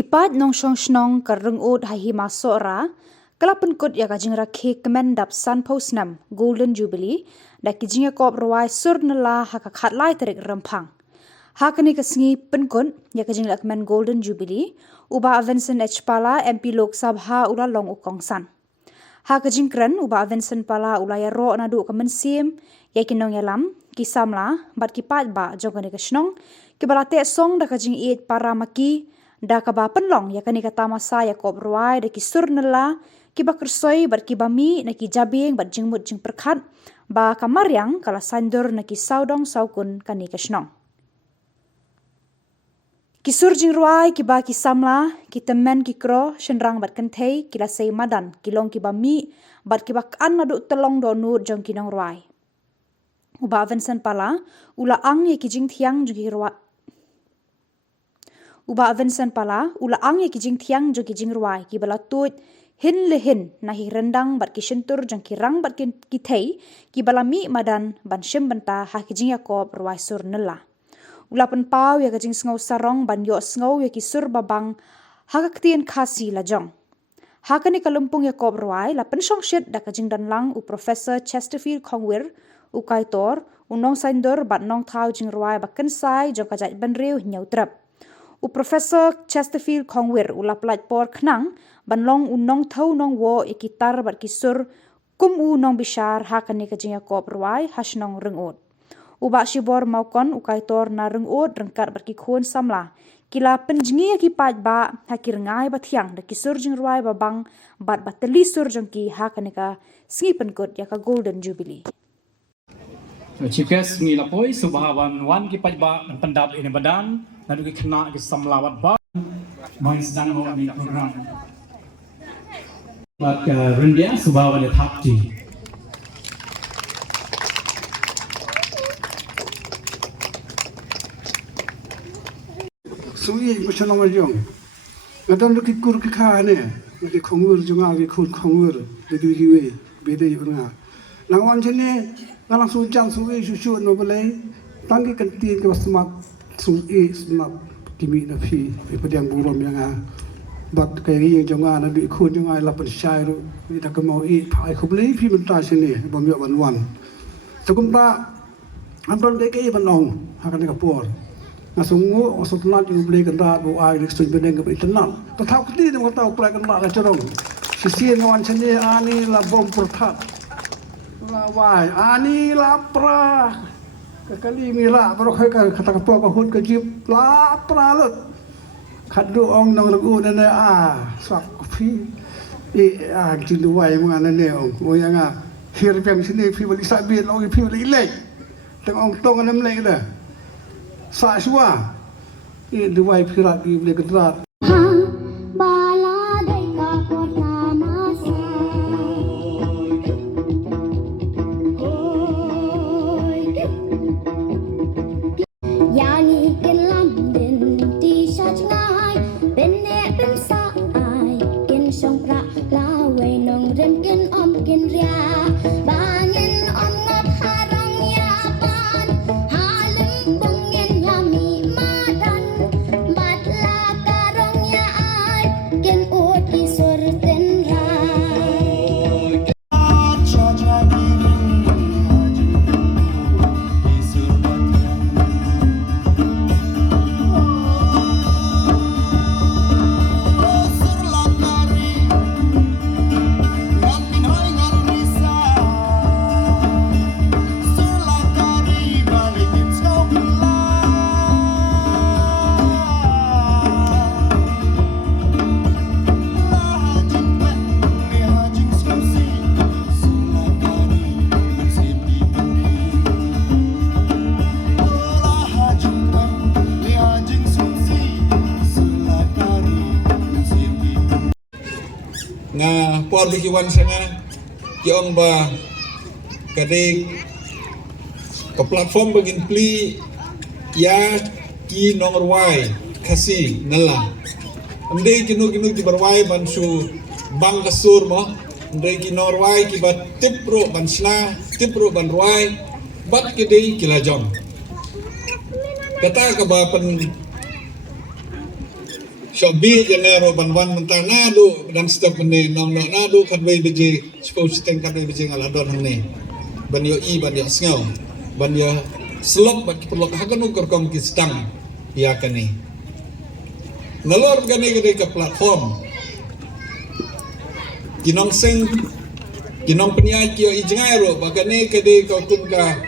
Kipat nong shong shnong ka rungod hahi masora kala penkut ya kajing rakhi kemen dap sun post nam golden jubilee da kijing kop rawai sur nala haka khatlai terik rampang hakani kasngi penkut ya kajing lak men golden jubilee uba Vincent H Pala MP Lok Sabha ula long ukongsan ha kajing kran uba Vincent Pala ulaya ro nadu kemensim ya kinong yalam kisamla bat kipat ba jogani kasnong kibalate song da kajing it para maki da kaba penlong ya kani kata masa ya kop ruai da kisur nela kiba kersoi bar kibami na ki jabing bat jingmut jing perkhat ba kamaryang kala sandur na ki saudong saukun kani kasnong kisur jing ruai kiba kisamla kitemen kikro shenrang bat kenthei kila sei madan kilong kibami bat kiba kan nadu telong donut jong kinong ruai uba Vincent Pala ula ang ya kijing thiang jugi ruai uba Vincent Pala ula ang ya kijing thiang jo kijing ruai ki bala tut hin le hin na hi rendang bat ki shentur jang ki rang bat ki thei ki bala mi madan ban shem banta ha kijing yakob ruai sur nela ula pen pau ya kijing ngau sarong ban yo ngau ya ki sur babang ha ka ktien khasi la jong ha kani kalumpung yakob ruai la pen song shet da kijing dan lang u Professor Chesterfield Kongwir u kaitor unong saindor bat nong thau jing ruai ba kan sai jo ka jai ban reu nyau trap u Professor Chesterfield Kongwir ula plat por knang banlong unong thau nong wo ikitar bat kisur kum u nong bishar hakani kajing yakob ruai hasnong rengod uba shibor maukon u kaitor na rengod rengkat bat ki khon samla kila penjngi ki pat ba hakir ngai bathiang da kisur jing ruai babang bat bateli sur jong ki hakani ka sngi penkut ya ka golden jubilee Chief guest ngi lapoi subahawan wan ki pajba pendap ini badan lalu ki kena ki samlawat ba mai sedang mau di program bat rendia subahawan thapti suyi mushana majong ngadon ki kur ki kha ne ki khongur junga ki khur khongur de du ki we be de yunga langwan chene ngalang su jang su we su su no bale tangi kan tin ke wasmat su e smat kimi na phi e padiang burom yanga bat kai ri jonga na bi khun jonga la pan shai ro ni ta ko mau e phai khubli phi man ta sini bom yo ban wan so kum ta ambon de ke ban ong ha kan ka por na sungu o so tnat yu ble kan da bo ai rik su ben ga itnal to thau ki ni mo ta pra kan la ka chorong si si no an chani ani la bom prothat la wai ani la pra kali mila baru kai kata kapua ka hut ka jip la pra lut khadu ong nang lagu nane sak phi e jin du wai mga nane ong o yanga hir pem sini phi bali sabi lo phi bali le teng ong tong nam le da sa shwa e du wai phi ra ki le ka nga por di kiwan sana kiong ba kade ko platform bagin pli ya ki nomor wai kasi nala ande kinu ki barwai bansu bang kasur mo ande ki nomor wai ki bat tipro bansla tipro banwai bat kede kilajong kata ka ba pen Shopee jangan roban wan mentah nadu dan setiap menit nong nadu kadway beje sepuluh seteng kadway beje ngaladon hane ban yo i ban yo sngau ban yo slok bat perlu hagan ukur kom kistang ya kani nalor gani gede ke platform kinong seng kinong penyak yo i jengai ro bagane kede ko kum ka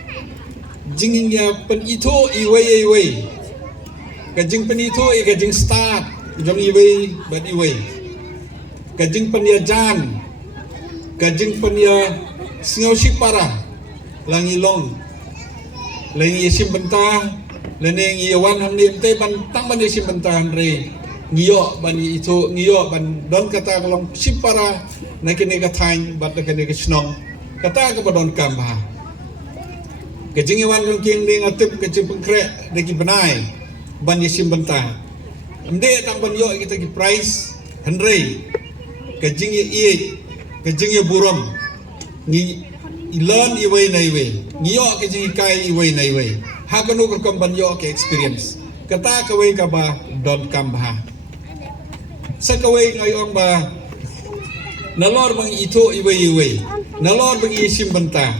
jingin ya pen itu iwei kajing pen itu kajing start jom iwei bat iwei kajing penyajan kajing penya singau sipara langi long langi isim bentah leneng iwan hang nim te ban tang ban isim bentah re ngio ban itu ngio ban don kata long sipara na kene ka thain bat kene ka snong kata ka badon kamba kajing iwan long king ding atip kajing pengkre deki benai ban isim bentah amde tang ban yo kita ki price hendrei kajing ye kajing ye buram ni ilan iwei na iwei ngiyo kajing kai iwei na iwei ha kanu kom ban yo ke experience kata kawei ka ba don kam ha sa kawei ngayong ba nalor bang ito iwei nalor bang isim banta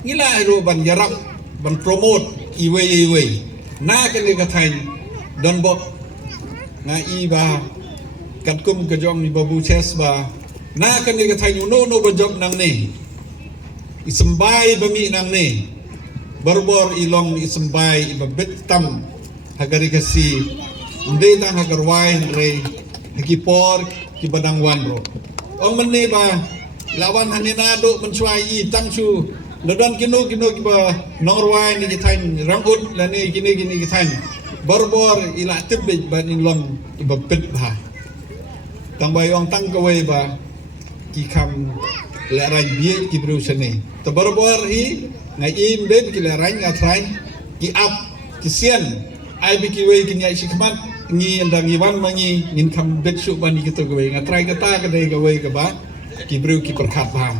ngila ro ban yarap ban promote iwei na kan ka thain don bok na iba katkum kajong ni babu chess ba na kan ni kathay no bajok nang ni isembay bami nang ni barbor ilong isembay ibabit tam hagari kasi hindi tang hagarway re hagipor kibadang wanro ong manne ba lawan haninado mensuai tang su ladan kino kiba norway ni kathay rangkut lani gini kathay barbor ila tibit ban ilong ibabit ba tambay ang tang kaway ba ki kam lerai biye ki brusane to barbor hi ngai im den ki lerai ngatrai ki up ki sian ai bi ki we ki nyai sikmat ngi ndang iwan mangi ngin kam bet su ban ki to kaway ngatrai kata ka dei kaway ka ba ki bru ki perkat ba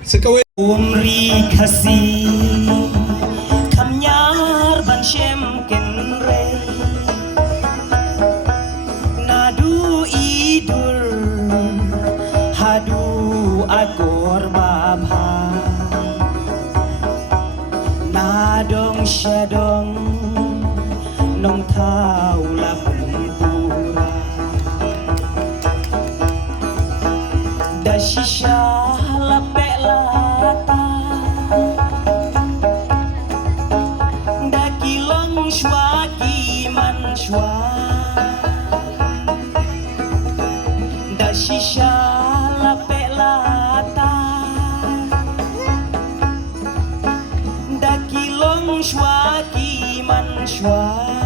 sekaway umri kasih kamnyar ban shem kenre nadu idur hadu agor babha nadong syadong nong tau la pura da shisha la pelata da kilang shwa ki man shwa da shisha la pelata da kilang shwa ki man shwa